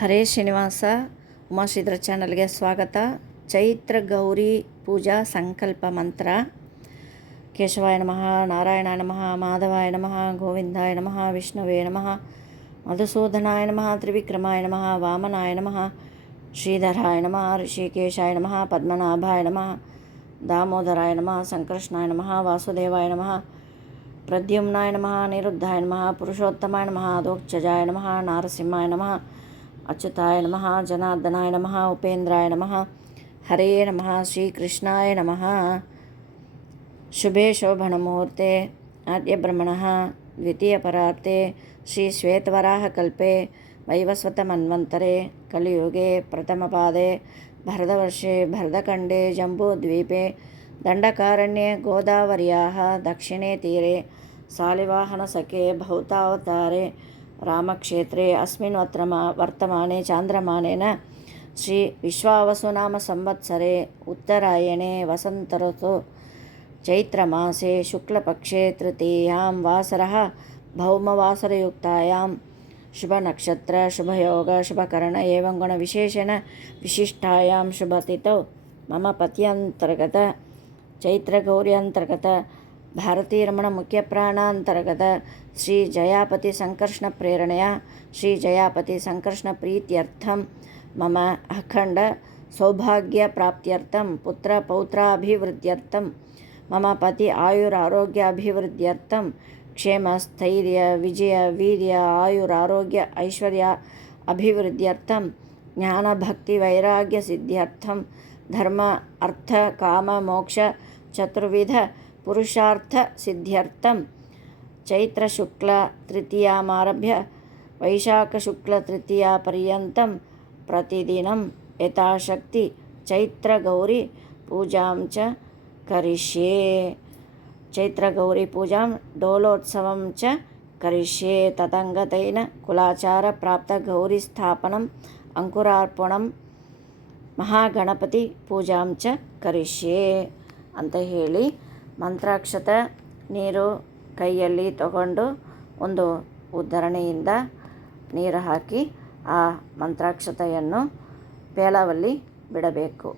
ಹರೇ ಶ್ರೀನಿವಾಸ ಉಮಾಶ್ರೀಧರ ಚಾನಲ್ಗೆ ಸ್ವಾಗತ. ಚೈತ್ರ ಗೌರಿ ಪೂಜಾ ಸಂಕಲ್ಪ ಮಂತ್ರ. ಕೇಶವಾಯ ನಮಃ, ನಾರಾಯಣಾಯ ನಮಃ, ಮಾಧವಾಯ ನಮಃ, ಗೋವಿಂದಾಯ ನಮಃ, ವಿಷ್ಣುವೇ ನಮಃ, ಮಧುಸೂದನಾಯ ನಮಃ, ತ್ರಿವಿಕ್ರಮಾಯ ನಮಃ, ವಾಮನಾಯ ನಮಃ, ಶ್ರೀಧರಾಯ ನಮಃ, ಋಷಿಕೇಶಾಯ ನಮಃ, ಪದ್ಮನಾಭಾಯ ನಮಃ, ದಾಮೋದರಾಯ ನಮಃ, ಸಂಕೃಷ್ಣಾಯ ನಮಃ, ವಾಸುದೇವಾಯ ನಮಃ, ಪ್ರದ್ಯುಮ್ನಾಯ ನಮಃ, ನಿರುದ್ಧಾಯ ನಮಃ, ಪುರುಷೋತ್ತಮಾಯ ನಮಃ, ಅಧೋಕ್ಷಜಾಯ ನಮಃ, ನಾರಸಿಂಹಾಯ ನಮಃ, ಅಚ್ಯುತಾಯ ನಮಃ, ಜನಾರ್ದನಾಯ ನಮಃ, ಉಪೇಂದ್ರಾಯ ನಮಃ, ಹರೇ ನಮಃ, ಶ್ರೀಕೃಷ್ಣಾಯ ನಮಃ. ಶುಭೆ ಶೋಭನ ಮುಹೂರ್ತೆ ಆದ್ಯ ಬ್ರಹ್ಮಣಃ ದ್ವಿತೀಯ ಪರಾರ್ತೆ ಶ್ರೀ ಶ್ವೇತವರಾಹ ಕಲ್ಪೆ ವೈವಸ್ವತ ಮನ್ವಂತರೆ ಕಲಿಯುಗೆ ಪ್ರಥಮ ಪಾದೆ ಭರತವರ್ಷೆ ಭರತಖಂಡೆ ಜಂಬೂದ್ವೀಪೆ ದಂಡಕಾರಣ್ಯೆ ಗೋದಾವರ್ಯಾಃ ದಕ್ಷಿಣೆ ತೀರೆ ಸಾಲಿವಾಹನ ಸಖೆ ಭೌತಾವತಾರೆ ರಾಮಕ್ಷೇತ್ರೆ ಅಸ್ಮಿನ್ ವರ್ತಮಾನೆ ಚಾಂದ್ರಮಾನೇನ ಶ್ರೀ ವಿಶ್ವಾವಸುನಾಮ ಸಂವತ್ಸರೆ ಉತ್ತರಾಯಣೆ ವಸಂತಋತು ಚೈತ್ರಮಾಸೆ ಶುಕ್ಲಪಕ್ಷೆ ತೃತೀಯಾಂ ವಾಸರಃ ಭೌಮವಾಸರಯುಕ್ತಾಯಾಂ ಶುಭನಕ್ಷತ್ರ ಶುಭಯೋಗ ಶುಭಕರಣ ಏವಂ ಗುಣವಿಶೇಷಣ ವಿಶಿಷ್ಟಾಯಾಂ ಶುಭತಿಥೌ ಮಮ ಪತ್ಯಂತರ್ಗತ ಚೈತ್ರಗೌರಿ ಅಂತರ್ಗತ ಭಾರತೀರಮಣ ಮುಖ್ಯ ಪ್ರಾಣಾಂತರ್ಗತ ಶ್ರೀ ಜಯಾಪತಿ ಸಂಕರ್ಷಣ ಪ್ರೇರಣೆಯ ಶ್ರೀ ಜಯಾಪತಿ ಸಂಕರ್ಷಣ ಪ್ರೀತ್ಯರ್ಥಂ ಮಮ ಅಖಂಡ ಸೌಭಾಗ್ಯ ಪ್ರಾಪ್ತ್ಯರ್ಥಂ ಪುತ್ರ ಪೌತ್ರಾಭಿವೃದ್ಧ್ಯರ್ಥಂ ಮಮ ಪತಿ ಆಯುರಾರೋಗ್ಯಾಭಿವೃದ್ಧ್ಯರ್ಥಂ ಕ್ಷೇಮ ಸ್ಥೈರ್ಯ ವಿಜಯ ವೀರ್ಯ ಆಯುರಾರೋಗ್ಯ ಐಶ್ವರ್ಯ ಅಭಿವೃದ್ಧ್ಯರ್ಥಂ ಜ್ಞಾನ ಭಕ್ತಿ ವೈರಾಗ್ಯ ಸಿದ್ಧ್ಯರ್ಥಂ ಧರ್ಮ ಅರ್ಥ ಕಾಮ ಮೋಕ್ಷ ಚತುರ್ವಿಧ ಪುರುಷಾರ್ಥ ಸಿದ್ಧ್ಯರ್ಥಂ ಚೈತ್ರ ಶುಕ್ಲ ತೃತೀಯಾಮಾರಭ್ಯ ವೈಶಾಖ ಶುಕ್ಲ ತೃತೀಯಾ ಪರ್ಯಂತಂ ಪ್ರತಿದಿನಂ ಯಥಾಶಕ್ತಿ ಚೈತ್ರ ಗೌರಿ ಪೂಜಾಂ ಚ ಕರಿಷ್ಯೆ. ಚೈತ್ರ ಗೌರಿ ಪೂಜಾಂ ಡೋಲೋತ್ಸವಂ ಚ ಕರಿಷ್ಯೆ. ತಥಾಗತೇನ ಕುಲಾಚಾರ ಪ್ರಾಪ್ತ ಗೌರಿ ಸ್ಥಾಪನಂ ಅಂಕುರಾರ್ಪಣಂ ಮಹಾಗಣಪತಿ ಪೂಜಾಂ ಚ ಕರಿಷ್ಯೆ ಅಂತ ಹೇಳಿ ಮಂತ್ರಾಕ್ಷತ ನೀರು ಕೈಯಲ್ಲಿ ತಗೊಂಡು ಒಂದು ಉದ್ಧರಣೆಯಿಂದ ನೀರು ಹಾಕಿ ಆ ಮಂತ್ರಾಕ್ಷತೆಯನ್ನು ಪೇಲವಲ್ಲಿ ಬಿಡಬೇಕು.